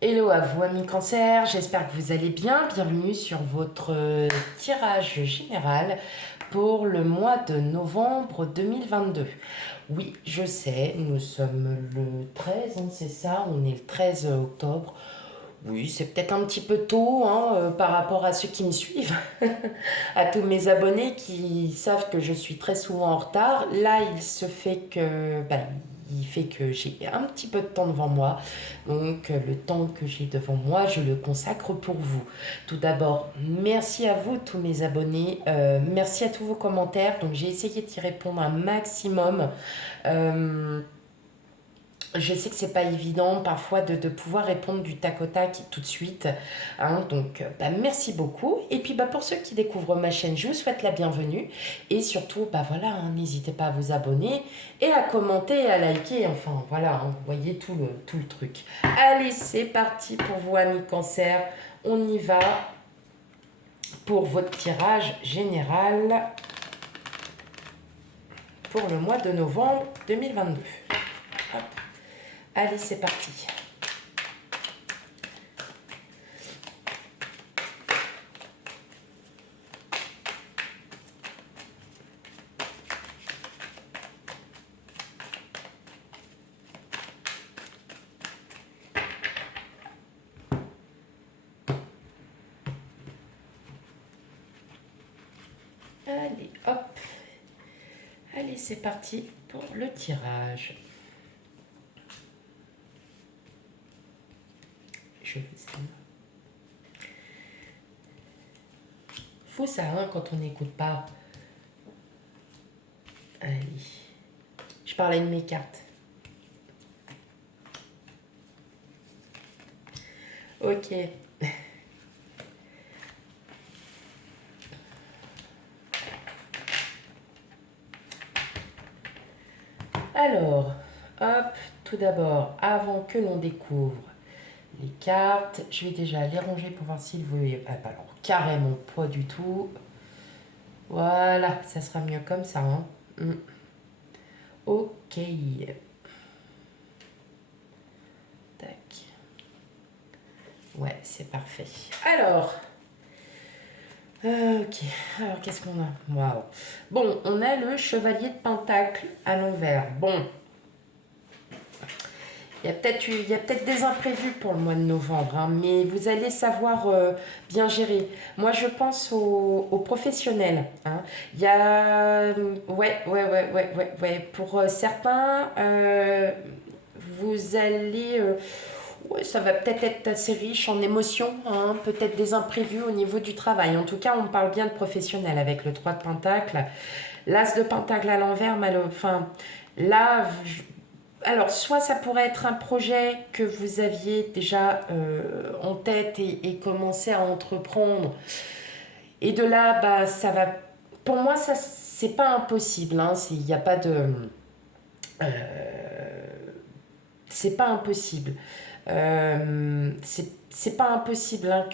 Hello à vous amis cancer, j'espère que vous allez bien. Bienvenue sur votre tirage général pour le mois de novembre 2022. Oui, je sais, nous sommes le 13, hein, c'est ça, on est le 13 octobre. Oui, c'est peut-être un petit peu tôt hein, par rapport à ceux qui me suivent, à tous mes abonnés qui savent que je suis très souvent en retard. Là, il se fait que, il fait que j'ai un petit peu de temps devant moi. Donc, le temps que j'ai devant moi, je le consacre pour vous. Tout d'abord, merci à vous, tous mes abonnés. Merci à tous vos commentaires. Donc, j'ai essayé d'y répondre un maximum. Euh, je sais que c'est pas évident parfois de pouvoir répondre du tac au tac tout de suite, hein, donc merci beaucoup. Et puis pour ceux qui découvrent ma chaîne, je vous souhaite la bienvenue. Et surtout, voilà, hein, n'hésitez pas à vous abonner et à commenter et à liker. Enfin voilà, hein, vous voyez tout le truc. Allez, c'est parti pour vous, amis cancer. On y va pour votre tirage général pour le mois de novembre 2022. Hop. Allez, c'est parti. Allez, hop. Allez, c'est parti pour le tirage. Je vous aime. Faut ça, hein, quand on n'écoute pas. Allez. Je parlais de mes cartes. Ok. Alors, hop, tout d'abord, avant que l'on découvre les cartes, je vais déjà les ranger pour voir s'ils vous... alors, carrément pas du tout. Voilà, ça sera mieux comme ça. Hein. Ok. Tac. Ouais, c'est parfait. Alors, ok, alors qu'est-ce qu'on a? Waouh. Bon, on a le chevalier de pentacle à l'envers. Bon, il y a peut-être des imprévus pour le mois de novembre, hein, mais vous allez savoir bien gérer. Moi, je pense aux professionnels. Hein. Il y a... Ouais. Pour certains, vous allez... ouais, ça va peut-être être assez riche en émotions, hein, peut-être des imprévus au niveau du travail. En tout cas, on parle bien de professionnels avec le 3 de pentacle. L'as de pentacle à l'envers, enfin, là, alors, soit ça pourrait être un projet que vous aviez déjà en tête et commencé à entreprendre. Et de là, ça va. Pour moi, ça, c'est pas impossible. Hein, il n'y a pas de. Euh, c'est pas impossible. C'est pas impossible hein,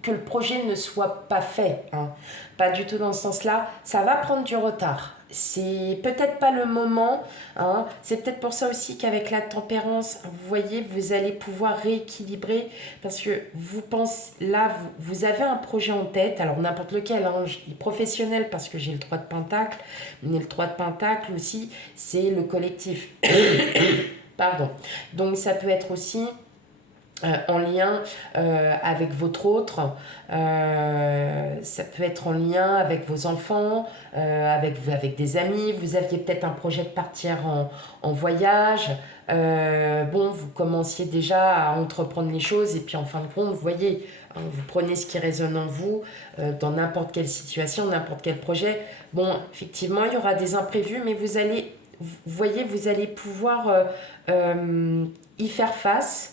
que le projet ne soit pas fait. Hein. Pas du tout dans ce sens-là. Ça va prendre du retard. C'est peut-être pas le moment. Hein. C'est peut-être pour ça aussi qu'avec la tempérance, vous voyez, vous allez pouvoir rééquilibrer parce que vous pensez, là, vous avez un projet en tête, alors n'importe lequel, hein, je dis professionnel parce que j'ai le 3 de pentacle, mais le 3 de pentacle aussi, c'est le collectif. Pardon. Donc ça peut être aussi en lien avec votre autre, ça peut être en lien avec vos enfants, avec des amis, vous aviez peut-être un projet de partir en voyage, bon, vous commenciez déjà à entreprendre les choses et puis en fin de compte, vous voyez, hein, vous prenez ce qui résonne en vous dans n'importe quelle situation, n'importe quel projet. Bon, effectivement, il y aura des imprévus, mais vous voyez, vous allez pouvoir y faire face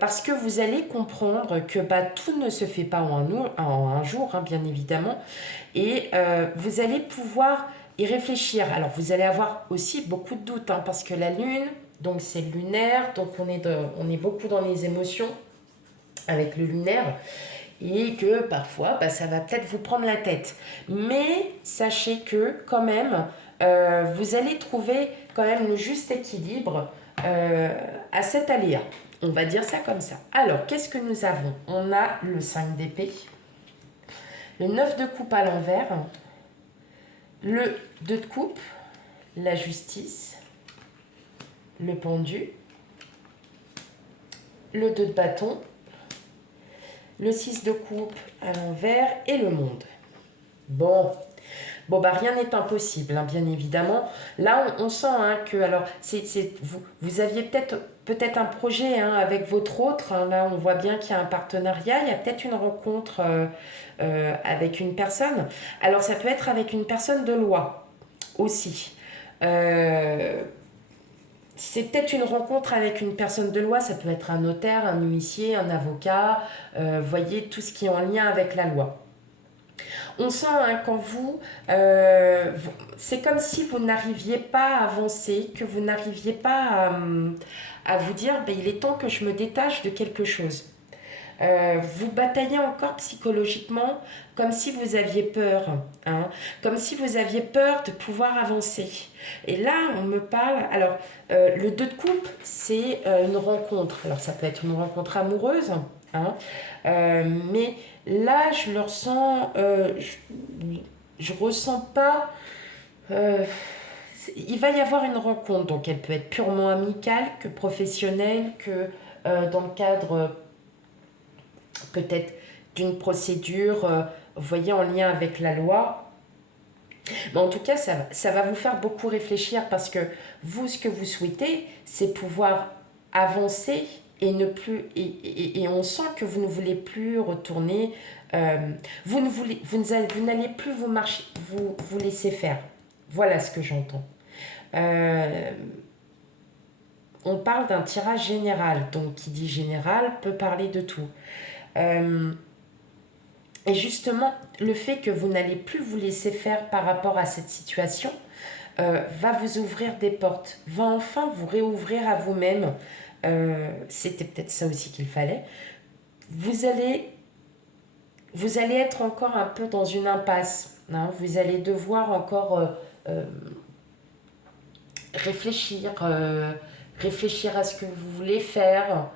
parce que vous allez comprendre que tout ne se fait pas en un jour, hein, bien évidemment, et vous allez pouvoir y réfléchir. Alors vous allez avoir aussi beaucoup de doutes, hein, parce que la lune, donc c'est lunaire, donc on est beaucoup dans les émotions avec le lunaire, et que parfois ça va peut-être vous prendre la tête. Mais sachez que quand même, vous allez trouver quand même le juste équilibre à cet aléa. On va dire ça comme ça. Alors, qu'est-ce que nous avons? On a le 5 d'épée, le 9 de coupe à l'envers, le 2 de coupe, la justice, le pendu, le 2 de bâton, le 6 de coupe à l'envers et le monde. Bon, bah rien n'est impossible, hein, bien évidemment. Là, on sent hein, que, alors, vous aviez peut-être un projet hein, avec votre autre. Hein, là, on voit bien qu'il y a un partenariat. Il y a peut-être une rencontre avec une personne. Alors, ça peut être avec une personne de loi aussi. C'est peut-être une rencontre avec une personne de loi. Ça peut être un notaire, un huissier, un avocat. Voyez, tout ce qui est en lien avec la loi. On sent hein, quand c'est comme si vous n'arriviez pas à avancer, que vous n'arriviez pas à vous dire, ben, il est temps que je me détache de quelque chose. Vous bataillez encore psychologiquement comme si vous aviez peur, hein, comme si vous aviez peur de pouvoir avancer. Et là, on me parle, alors le 2 de coupe, c'est une rencontre. Alors ça peut être une rencontre amoureuse, hein, mais là, je le ressens, je ressens pas. Il va y avoir une rencontre, donc elle peut être purement amicale, que professionnelle, que dans le cadre peut-être d'une procédure, vous voyez, en lien avec la loi. Mais en tout cas, ça va vous faire beaucoup réfléchir parce que vous, ce que vous souhaitez, c'est pouvoir avancer et ne plus et on sent que vous ne voulez plus retourner, vous n'allez plus vous laisser faire. Voilà ce que j'entends. On parle d'un tirage général, donc qui dit général peut parler de tout. Et justement, le fait que vous n'allez plus vous laisser faire par rapport à cette situation va vous ouvrir des portes, va enfin vous réouvrir à vous-même. C'était peut-être ça aussi qu'il fallait. Vous allez être encore un peu dans une impasse. Hein, vous allez devoir encore réfléchir à ce que vous voulez faire.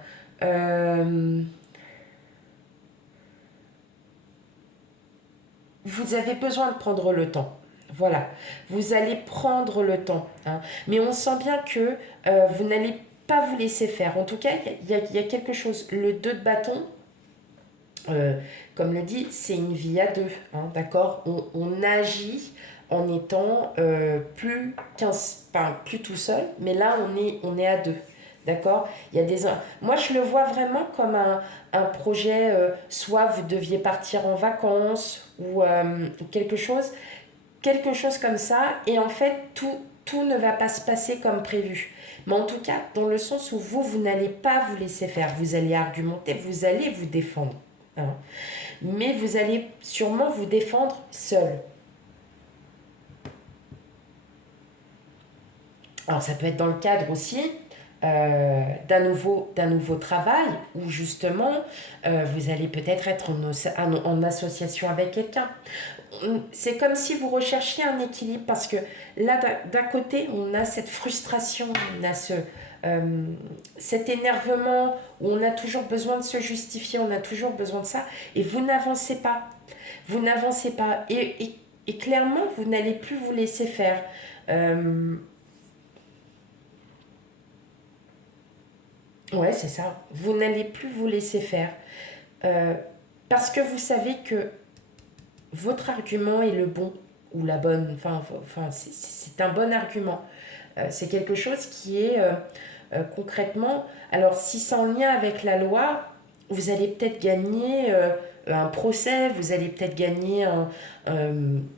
Vous avez besoin de prendre le temps. Voilà, vous allez prendre le temps. Hein. Mais on sent bien que vous n'allez pas vous laisser faire. En tout cas, il y a quelque chose. Le 2 de bâton, comme le dit, c'est une vie à deux. Hein, d'accord, on agit en étant plus tout seul, mais là, on est à deux. D'accord, il y a moi, je le vois vraiment comme un projet, soit vous deviez partir en vacances ou quelque chose comme ça, et en fait, tout ne va pas se passer comme prévu. Mais en tout cas, dans le sens où vous n'allez pas vous laisser faire, vous allez argumenter, vous allez vous défendre. Hein. Mais vous allez sûrement vous défendre seul. Alors, ça peut être dans le cadre aussi d'un nouveau travail où justement vous allez peut-être être en association avec quelqu'un. C'est comme si vous recherchiez un équilibre parce que là d'un côté on a cette frustration, on a cet énervement où on a toujours besoin de se justifier, on a toujours besoin de ça et vous n'avancez pas. Et clairement vous n'allez plus vous laisser faire. Ouais, c'est ça. Vous n'allez plus vous laisser faire. Parce que vous savez que votre argument est le bon ou la bonne. C'est un bon argument. C'est quelque chose qui est concrètement... Alors, si c'est en lien avec la loi, vous allez peut-être gagner un procès, vous allez peut-être gagner une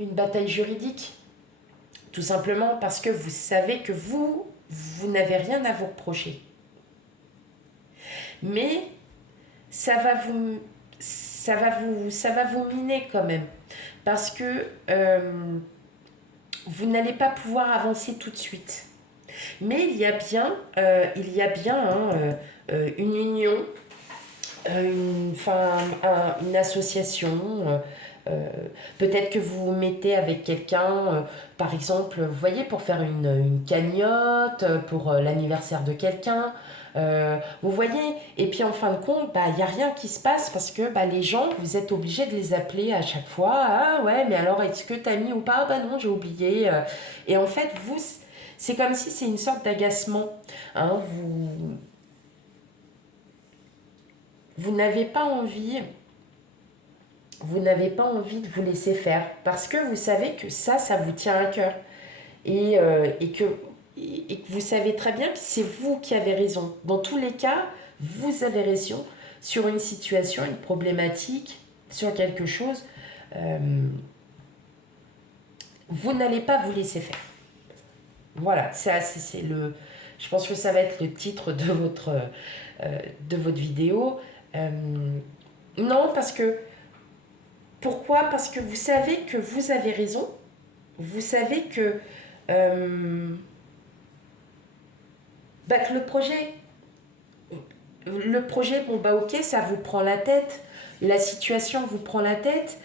bataille juridique. Tout simplement parce que vous savez que vous n'avez rien à vous reprocher. Mais ça va vous miner quand même. Parce que vous n'allez pas pouvoir avancer tout de suite. Mais il y a bien une union, une association, Peut-être que vous vous mettez avec quelqu'un, par exemple, vous voyez, pour faire une cagnotte, pour l'anniversaire de quelqu'un. Vous voyez, et puis en fin de compte, bah, il n'y a rien qui se passe parce que bah, les gens, vous êtes obligés de les appeler à chaque fois. Ah ouais, mais alors est-ce que t'as mis ou pas? Ah bah non, j'ai oublié. Et en fait, vous, c'est comme si c'est une sorte d'agacement. Hein, vous n'avez pas envie. Vous n'avez pas envie de vous laisser faire parce que vous savez que ça vous tient à cœur et que vous savez très bien que c'est vous qui avez raison. Dans tous les cas, vous avez raison sur une situation, une problématique, sur quelque chose. euh, vous n'allez pas vous laisser faire. Voilà, c'est le. Je pense que ça va être le titre de votre vidéo. Euh, non, parce que pourquoi? Parce que vous savez que vous avez raison. Vous savez euh, que le projet, bon bah ok, ça vous prend la tête, la situation vous prend la tête.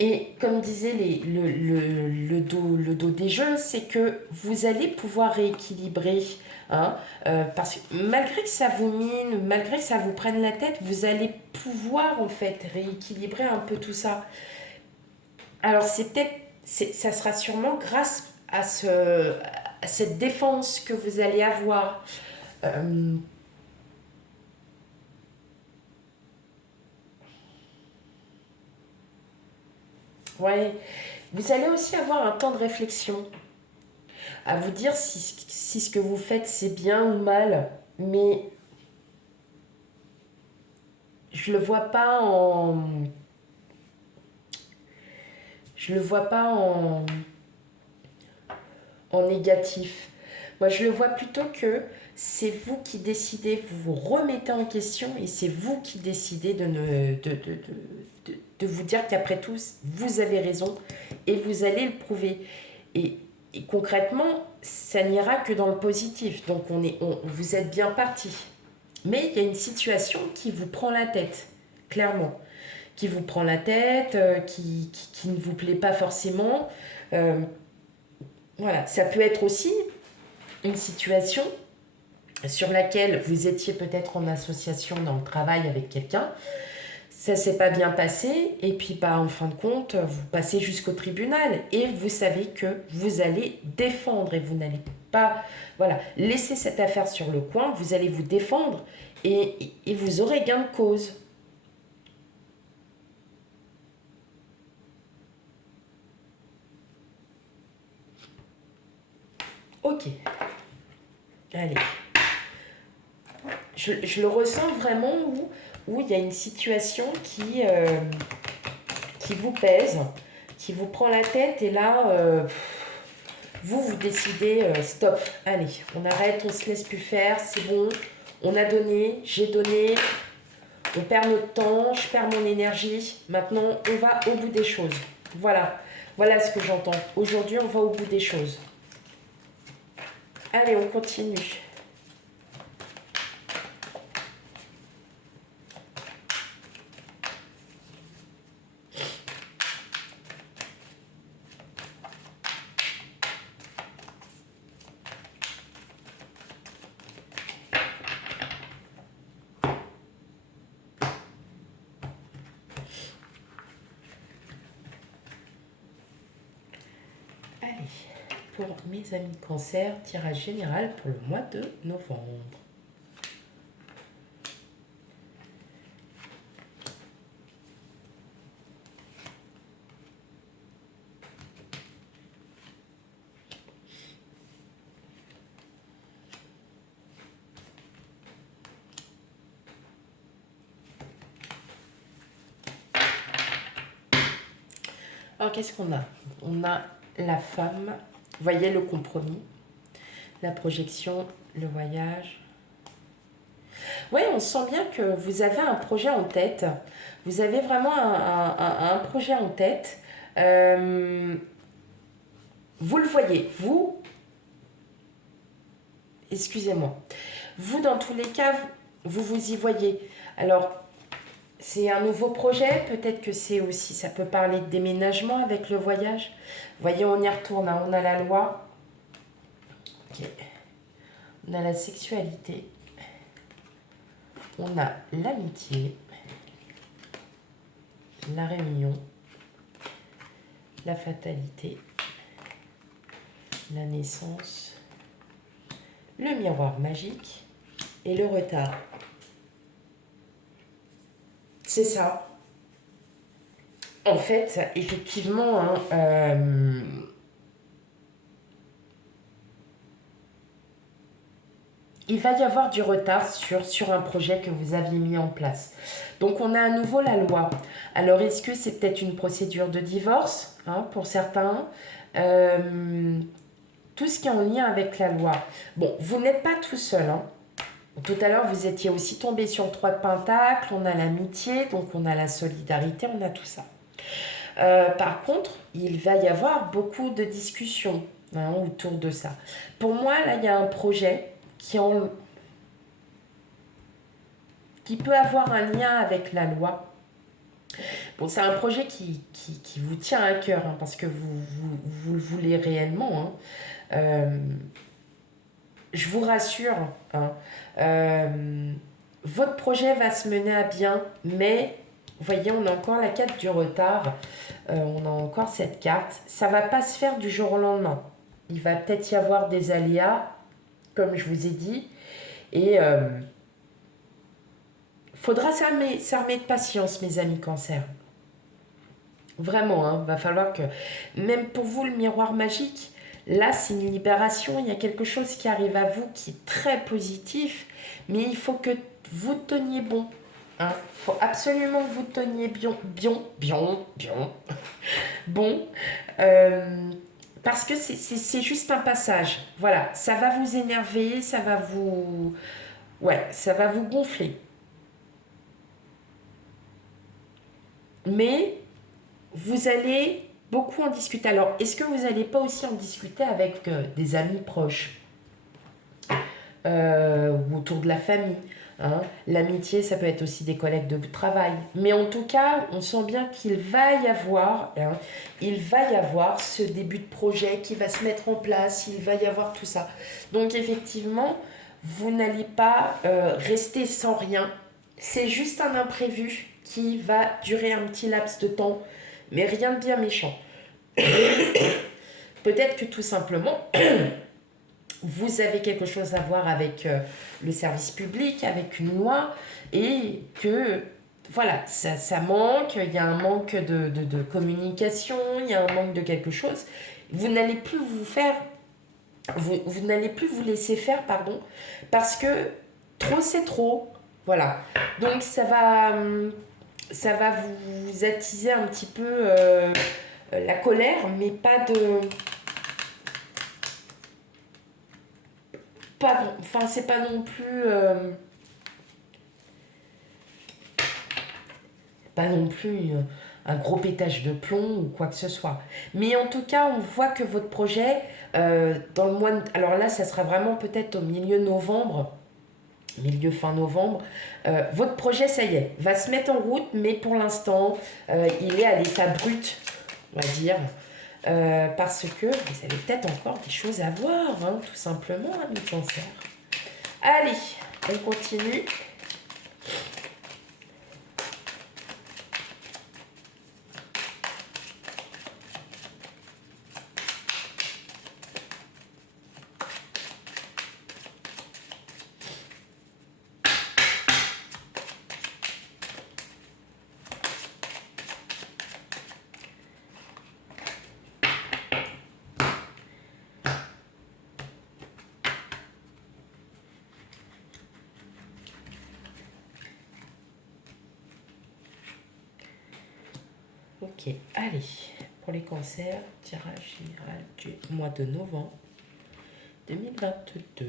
Et comme disait le dos des jeux, c'est que vous allez pouvoir rééquilibrer. Hein, parce que malgré que ça vous mine, malgré que ça vous prenne la tête, vous allez pouvoir en fait rééquilibrer un peu tout ça. Alors ça sera sûrement grâce à cette défense que vous allez avoir. Euh, ouais. Vous allez aussi avoir un temps de réflexion, à vous dire si ce que vous faites c'est bien ou mal, mais je le vois pas en, je le vois pas en négatif. Moi, je le vois plutôt que c'est vous qui décidez, vous vous remettez en question et c'est vous qui décidez de vous dire qu'après tout, vous avez raison et vous allez le prouver. Et, et concrètement, ça n'ira que dans le positif. Donc, vous êtes bien parti. Mais il y a une situation qui vous prend la tête, clairement. Qui vous prend la tête, qui ne vous plaît pas forcément. Euh, voilà, ça peut être aussi une situation sur laquelle vous étiez peut-être en association dans le travail avec quelqu'un, ça s'est pas bien passé et puis bah, en fin de compte vous passez jusqu'au tribunal et vous savez que vous allez défendre et vous n'allez pas voilà laisser cette affaire sur le coin, vous allez vous défendre et vous aurez gain de cause. Ok, allez. Je le ressens vraiment où il y a une situation qui vous pèse, qui vous prend la tête et là, vous décidez, stop, allez, on arrête, on se laisse plus faire, c'est bon, on a donné, j'ai donné, on perd notre temps, je perds mon énergie, maintenant on va au bout des choses. Voilà, voilà ce que j'entends. Aujourd'hui, on va au bout des choses. Allez, on continue. Allez, pour mes amis cancer, tirage général pour le mois de novembre. Alors, qu'est-ce qu'on a? On a la femme, vous voyez le compromis, la projection, le voyage. Oui, on sent bien que vous avez un projet en tête. Vous avez vraiment un projet en tête. Euh, vous le voyez, excusez-moi, vous dans tous les cas, vous y voyez. Alors, C'est un nouveau projet, peut-être que c'est aussi, ça peut parler de déménagement avec le voyage. Vous voyez, on y retourne, hein. On a la loi, ok. On a la sexualité, on a l'amitié, la réunion, la fatalité, la naissance, le miroir magique et le retard. C'est ça. En fait, effectivement, hein, il va y avoir du retard sur un projet que vous aviez mis en place. Donc, on a à nouveau la loi. Alors, est-ce que c'est peut-être une procédure de divorce, hein, pour certains, tout ce qui est en lien avec la loi. Bon, vous n'êtes pas tout seul, hein. Tout à l'heure, vous étiez aussi tombé sur le 3 de Pentacle, on a l'amitié, donc on a la solidarité, on a tout ça. Par contre, il va y avoir beaucoup de discussions, hein, autour de ça. Pour moi, là, il y a un projet qui peut avoir un lien avec la loi. Bon, c'est un projet qui vous tient à cœur, hein, parce que vous le voulez réellement, hein. Je vous rassure, hein, votre projet va se mener à bien, mais vous voyez, on a encore la carte du retard, on a encore cette carte. Ça ne va pas se faire du jour au lendemain. Il va peut-être y avoir des aléas, comme je vous ai dit, et faudra s'armer de patience, mes amis cancer. Vraiment, hein, va falloir que, même pour vous, le miroir magique, là, c'est une libération, il y a quelque chose qui arrive à vous qui est très positif, mais il faut que vous teniez bon. Hein. Il faut absolument que vous teniez bon. Parce que c'est juste un passage. Voilà, ça va vous énerver, ça va vous... Ouais, ça va vous gonfler. Mais vous allez beaucoup en discuter. Alors, est-ce que vous n'allez pas aussi en discuter avec des amis proches, ou autour de la famille, hein? L'amitié, ça peut être aussi des collègues de travail. Mais en tout cas, on sent bien qu'il va y avoir, hein, il va y avoir ce début de projet qui va se mettre en place, il va y avoir tout ça. Donc effectivement, vous n'allez pas rester sans rien. C'est juste un imprévu qui va durer un petit laps de temps, mais rien de bien méchant. Peut-être que tout simplement, vous avez quelque chose à voir avec le service public, avec une loi, et que voilà, ça manque, il y a un manque de communication, il y a un manque de quelque chose. Vous n'allez plus vous n'allez plus vous laisser faire, pardon, parce que trop c'est trop. Voilà. Donc ça va vous attiser un petit peu la colère, mais enfin, c'est pas non plus un gros pétage de plomb ou quoi que ce soit. Mais en tout cas, on voit que votre projet, dans le mois alors là, ça sera vraiment peut-être au milieu novembre, milieu fin novembre, votre projet, ça y est, va se mettre en route, mais pour l'instant, il est à l'état brut, on va dire, parce que vous avez peut-être encore des choses à voir, hein, tout simplement, amis cancer. Allez, on continue. Ok, allez, pour les cancers, tirage général du mois de novembre 2022.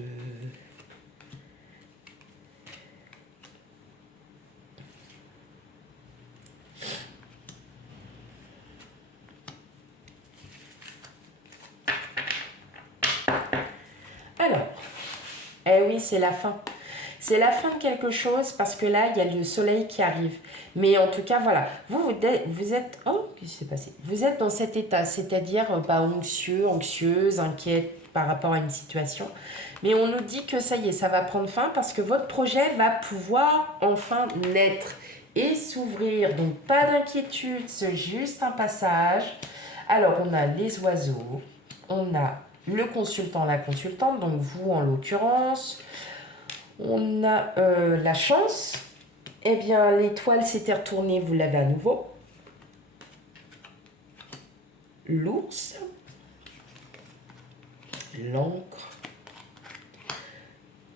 Alors, eh oui, c'est la fin. C'est la fin de quelque chose parce que là, il y a le soleil qui arrive. Mais en tout cas, voilà. Vous êtes... Oh, qu'est-ce qui s'est passé? Vous êtes dans cet état, c'est-à-dire anxieux, anxieuse, inquiète par rapport à une situation. Mais on nous dit que ça y est, ça va prendre fin parce que votre projet va pouvoir enfin naître et s'ouvrir. Donc, pas d'inquiétude, c'est juste un passage. Alors, on a les oiseaux, on a le consultant, la consultante, donc vous en l'occurrence. On a la chance. Eh bien, l'étoile s'était retournée, vous l'avez à nouveau. L'ours. L'encre.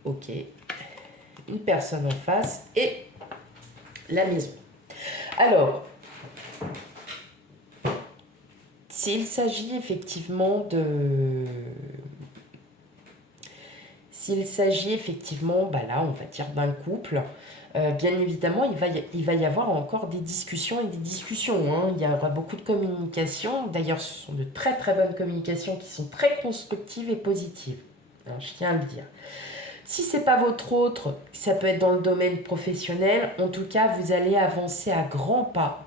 Ok. Une personne en face. Et la maison. Alors, s'il s'agit effectivement de... S'il s'agit effectivement, là, on va dire d'un couple, bien évidemment, il va y avoir encore des discussions et des discussions. Hein. Il y aura beaucoup de communication. D'ailleurs, ce sont de très très bonnes communications qui sont très constructives et positives. Hein, je tiens à le dire. Si ce n'est pas votre autre, ça peut être dans le domaine professionnel. En tout cas, vous allez avancer à grands pas.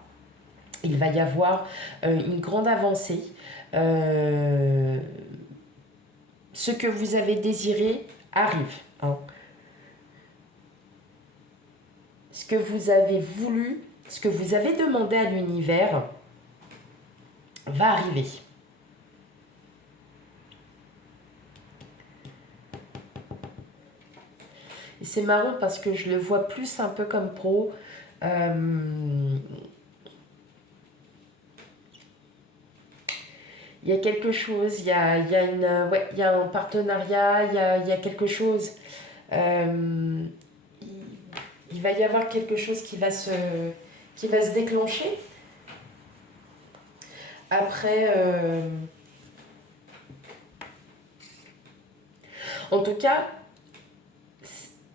Il va y avoir une grande avancée. Ce que vous avez désiré arrive. Hein. Ce que vous avez voulu, ce que vous avez demandé à l'univers va arriver. Et c'est marrant parce que je le vois plus un peu comme pro. Il y a quelque chose, il y a un partenariat, il y a quelque chose. Il va y avoir quelque chose qui va se déclencher. Après, en tout cas,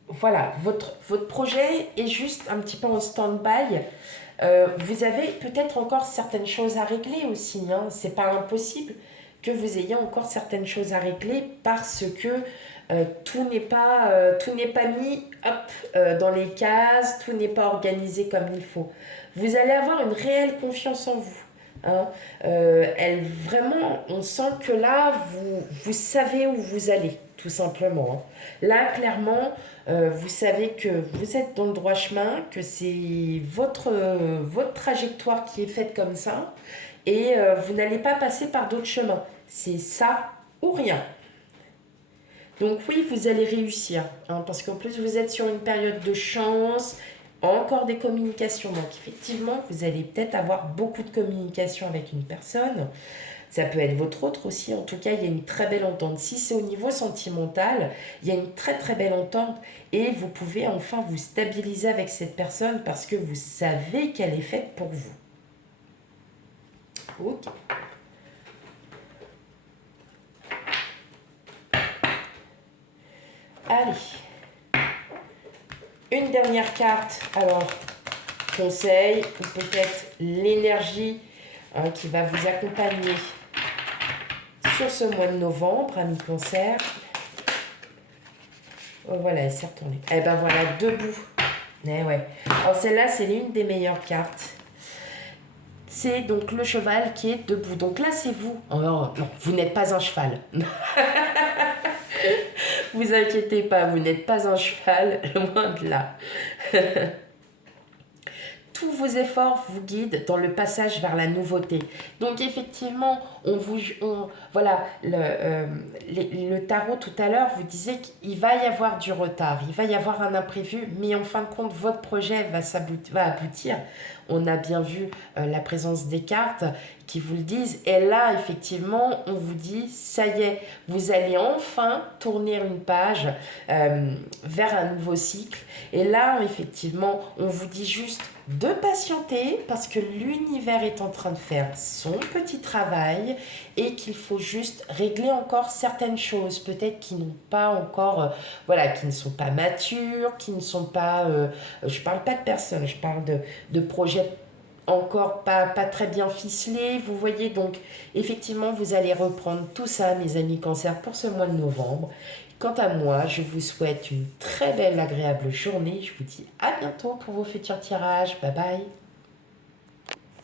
voilà, votre projet est juste un petit peu en stand-by. Vous avez peut-être encore certaines choses à régler aussi. Hein. C'est pas impossible que vous ayez encore certaines choses à régler parce que tout n'est pas mis dans les cases, tout n'est pas organisé comme il faut. Vous allez avoir une réelle confiance en vous. Hein. Vraiment, on sent que là, vous savez où vous allez, tout simplement. Hein. Là, clairement, vous savez que vous êtes dans le droit chemin, que c'est votre trajectoire qui est faite comme ça, et vous n'allez pas passer par d'autres chemins. C'est ça ou rien. Donc oui, vous allez réussir, hein, parce qu'en plus, vous êtes sur une période de chance, encore des communications. Donc effectivement, vous allez peut-être avoir beaucoup de communication avec une personne. Ça peut être votre autre aussi. En tout cas, il y a une très belle entente. Si c'est au niveau sentimental, il y a une très très belle entente et vous pouvez enfin vous stabiliser avec cette personne parce que vous savez qu'elle est faite pour vous. Ok. Allez. Une dernière carte. Alors, conseil ou peut-être l'énergie qui va vous accompagner sur ce mois de novembre, ami cancer. Oh, voilà, elle s'est retournée. Eh ben voilà, debout. Eh ouais. Alors celle-là, c'est l'une des meilleures cartes. C'est donc le cheval qui est debout. Donc là, c'est vous. Oh non, vous n'êtes pas un cheval. Vous inquiétez pas, vous n'êtes pas un cheval, loin de là. Tous vos efforts vous guident dans le passage vers la nouveauté. Donc effectivement, voilà, le tarot tout à l'heure vous disait qu'il va y avoir du retard, il va y avoir un imprévu, mais en fin de compte, votre projet va aboutir. On a bien vu la présence des cartes qui vous le disent. Et là, effectivement, on vous dit, ça y est, vous allez enfin tourner une page vers un nouveau cycle. Et là, effectivement, on vous dit juste de patienter parce que l'univers est en train de faire son petit travail et qu'il faut juste régler encore certaines choses, peut-être qui n'ont pas encore, qui ne sont pas matures, qui ne sont pas, je parle pas de personnes, je parle de projets encore pas très bien ficelés, vous voyez, donc effectivement vous allez reprendre tout ça, mes amis cancer, pour ce mois de novembre. Quant à moi, je vous souhaite une très belle, agréable journée. Je vous dis à bientôt pour vos futurs tirages. Bye bye.